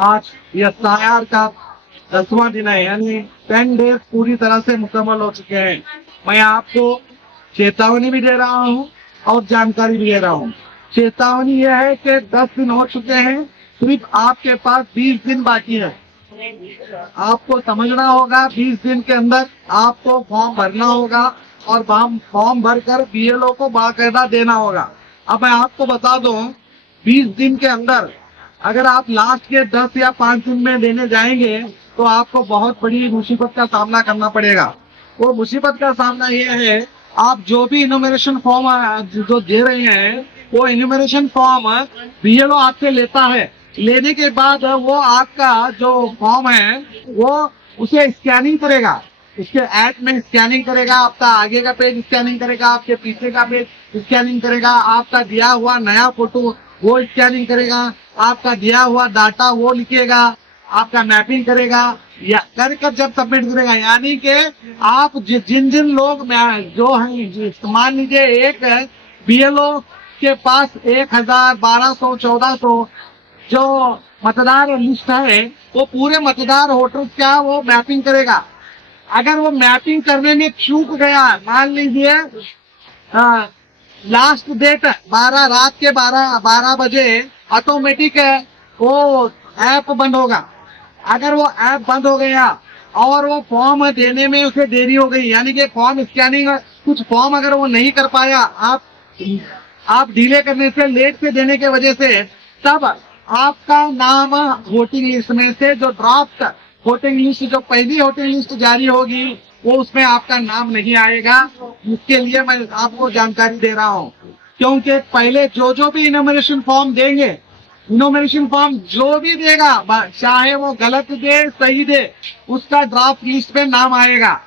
आज एसआईआर का 10वां दिन है, यानी 10 डेज पूरी तरह से मुकम्मल हो चुके हैं। मैं आपको चेतावनी भी दे रहा हूं और जानकारी भी दे रहा हूं। चेतावनी यह है कि 10 दिन हो चुके हैं, सिर्फ आपके पास 20 दिन बाकी है। आपको समझना होगा, 20 दिन के अंदर आपको फॉर्म भरना होगा और फॉर्म भरकर बीएलओ को बाकायदा देना होगा। अब मैं आपको बता दूं, 20 दिन के अंदर अगर आप लास्ट के 10 या 5 दिन में देने जाएंगे तो आपको बहुत बड़ी मुसीबत का सामना करना पड़ेगा। वो मुसीबत का सामना ये है, आप जो भी इन्यूमरेशन फॉर्म जो दे रहे हैं, वो इन्यूमरेशन फॉर्म बीएलओ आपसे लेता है। लेने के बाद वो आपका जो फॉर्म है वो उसे स्कैनिंग करेगा, उसके ऐप में स्कैनिंग करेगा, आपका आगे का पेज स्कैनिंग करेगा, आपके पीछे का पेज स्कैनिंग करेगा, आपका दिया हुआ नया फोटो वो स्कैनिंग करेगा, आपका दिया हुआ डाटा वो लिखेगा, आपका मैपिंग करेगा, या कर जब सबमिट करेगा। यानी कि आप जिन जिन लोग जो हैं, मान लीजिए एक बीएलओ के पास 1000, 1200, 1400 जो मतदार लिस्ट है, वो पूरे मतदार वोटर्स का वो मैपिंग करेगा। अगर वो मैपिंग करने में चूक गया, मान लीजिए लास्ट डेट 12 रात के 12 बजे, ऑटोमेटिक वो ऐप बंद होगा। अगर वो ऐप बंद हो गया और वो फॉर्म देने में उसे देरी हो गई, यानी कि फॉर्म स्कैनिंग कुछ फॉर्म अगर वो नहीं कर पाया, आप डिले करने से, लेट से देने के वजह से, तब आपका नाम वोटिंग लिस्ट में से, जो ड्राफ्ट वोटिंग लिस्ट, जो पहली वोटिंग लिस्ट जारी होगी, वो उसमें आपका नाम नहीं आएगा। इसके लिए मैं आपको जानकारी दे रहा हूँ, क्योंकि पहले जो भी इनोमिनेशन फॉर्म देंगे, इनोमिनेशन फॉर्म जो भी देगा, चाहे वो गलत दे सही दे, उसका ड्राफ्ट लिस्ट में नाम आएगा।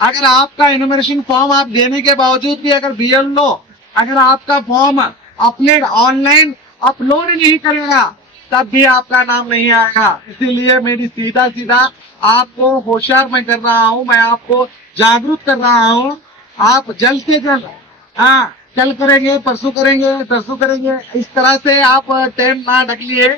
अगर आपका इनोमिनेशन फॉर्म आप देने के बावजूद भी अगर बीएलओ अगर आपका फॉर्म अपने ऑनलाइन अपलोड नहीं करेगा, तब भी आपका नाम नहीं आएगा। इसीलिए मेरी सीधा आपको होशियार मैं कर रहा हूँ, मैं आपको जागरूक कर रहा हूँ। आप जल्द से जल्द, कल करेंगे, परसों करेंगे, तरसों करेंगे, इस तरह से आप टाइम ना ढकलिए।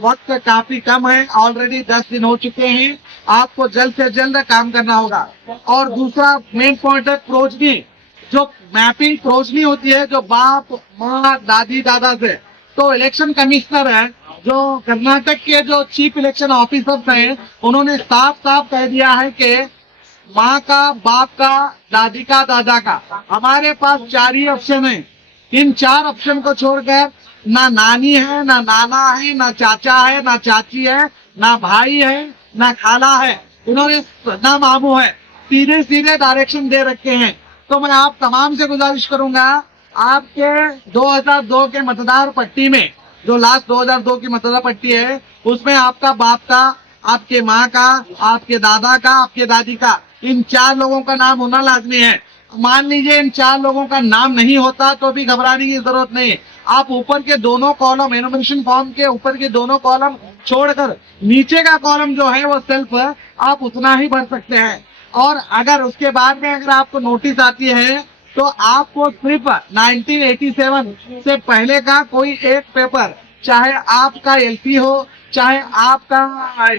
वक्त काफी कम है, ऑलरेडी 10 दिन हो चुके हैं। आपको जल्द से जल्द काम करना होगा। और दूसरा मेन पॉइंट है प्रोजनी, जो मैपिंग प्रोजनी होती है, जो बाप माँ दादी दादा से, तो इलेक्शन कमिश्नर है, जो कर्नाटक के जो चीफ इलेक्शन ऑफिसर्स हैं, उन्होंने साफ साफ कह दिया है कि माँ का, बाप का, दादी का, दादा का, हमारे पास 4 ही ऑप्शन है। इन 4 ऑप्शन को छोड़कर ना नानी है, ना नाना है, ना चाचा है, ना चाची है, ना भाई है, ना खाला है, इन्होंने ना मामू है, सीधे सीधे डायरेक्शन दे रखे हैं। तो मैं आप तमाम से गुजारिश करूंगा, आपके 2002 के मतदार पट्टी में, जो लास्ट 2002 की मतदार पट्टी है, उसमें आपका बाप का, आपके माँ का, आपके दादा का, आपके दादी का, इन 4 लोगों का नाम होना लाजमी है। मान लीजिए इन 4 लोगों का नाम नहीं होता तो भी घबराने की जरूरत नहीं। आप ऊपर के दोनों कॉलम, इनोमिनेशन फॉर्म के ऊपर के दोनों कॉलम छोड़कर नीचे का कॉलम जो है वो सेल्फ, आप उतना ही भर सकते हैं। और अगर उसके बाद में अगर आपको नोटिस आती है, तो आपको सिर्फ 1987 से पहले का कोई एक पेपर, चाहे आपका एलपी हो, चाहे आपका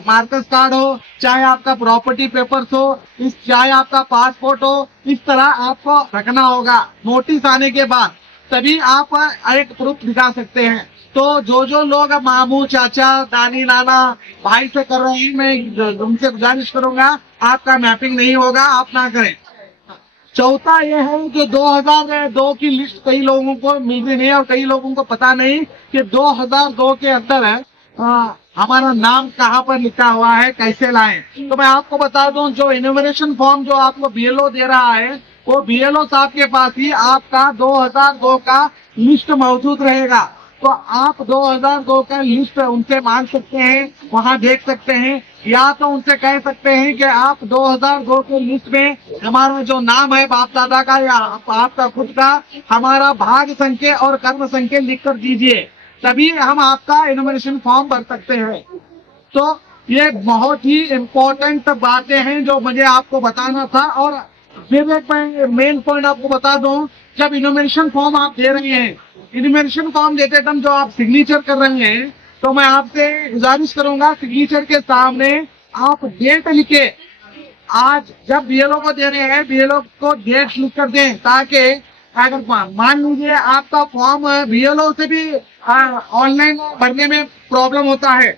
मार्कस कार्ड हो, चाहे आपका प्रॉपर्टी पेपर्स हो, चाहे आपका पासपोर्ट हो, इस तरह आपको रखना होगा। नोटिस आने के बाद तभी आप एक प्रूफ दिखा सकते हैं। तो जो लोग मामू, चाचा, दानी, नाना, भाई से कर रहे हैं, मैं उनसे गुजारिश करूंगा, आपका मैपिंग नहीं होगा, आप ना करें। चौथा यह है कि 2002 की लिस्ट कई लोगों को मिली नहीं और कई लोगों को पता नहीं कि 2002 के अंदर हमारा नाम कहाँ पर लिखा हुआ है, कैसे लाएं। तो मैं आपको बता दूं, जो इनोमिनेशन फॉर्म जो आपको बीएलओ दे रहा है, वो बीएलओ साहब के पास ही आपका 2002 का लिस्ट मौजूद रहेगा। तो आप 2002 का लिस्ट उनसे मांग सकते हैं, वहां देख सकते हैं, या तो उनसे कह सकते हैं कि आप 2002 के लिस्ट में हमारा जो नाम है बाप दादा का या आपका खुद का, हमारा भाग संख्या और कर्म संख्या लिख कर दीजिए, तभी हम आपका इनोमिनेशन फॉर्म भर सकते हैं। तो ये बहुत ही इम्पोर्टेंट बातें हैं जो मुझे आपको बताना था। और फिर एक मैं मेन पॉइंट आपको बता दूं, जब इनोमिनेशन फॉर्म आप दे रहे हैं, इनोमिनेशन फॉर्म देते टाइम जो आप सिग्नेचर कर रहे हैं, तो मैं आपसे गुजारिश करूंगा सिग्नेचर के सामने आप डेट लिखे। आज जब बीएलओ को दे रहे हैं, बीएलओ को डेट लिख कर दें, ताकि अगर मान लीजिए आपका फॉर्म बीएलओ से भी ऑनलाइन भरने में प्रॉब्लम होता है,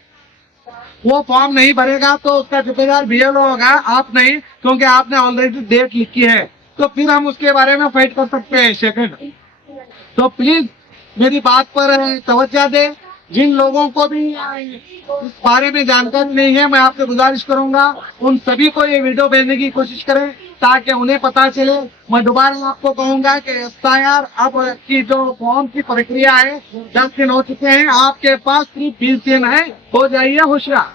वो फॉर्म नहीं भरेगा तो उसका जिम्मेदार बीएलओ होगा, आप नहीं, क्योंकि आपने ऑलरेडी डेट लिखी है। तो फिर हम उसके बारे में फाइट कर सकते हैं सेकंड। तो प्लीज मेरी बात पर तवज्जो दें। जिन लोगों को भी इस बारे में जानकारी नहीं है, मैं आपसे गुजारिश करूंगा उन सभी को ये वीडियो भेजने की कोशिश करें, ताकि उन्हें पता चले। मैं दोबारा आपको कहूंगा कि एसआईआर अब की जो फॉर्म की प्रक्रिया है 10 दिन हो चुके हैं, आपके पास सिर्फ 20 दिन है, हो जाइए होशियार।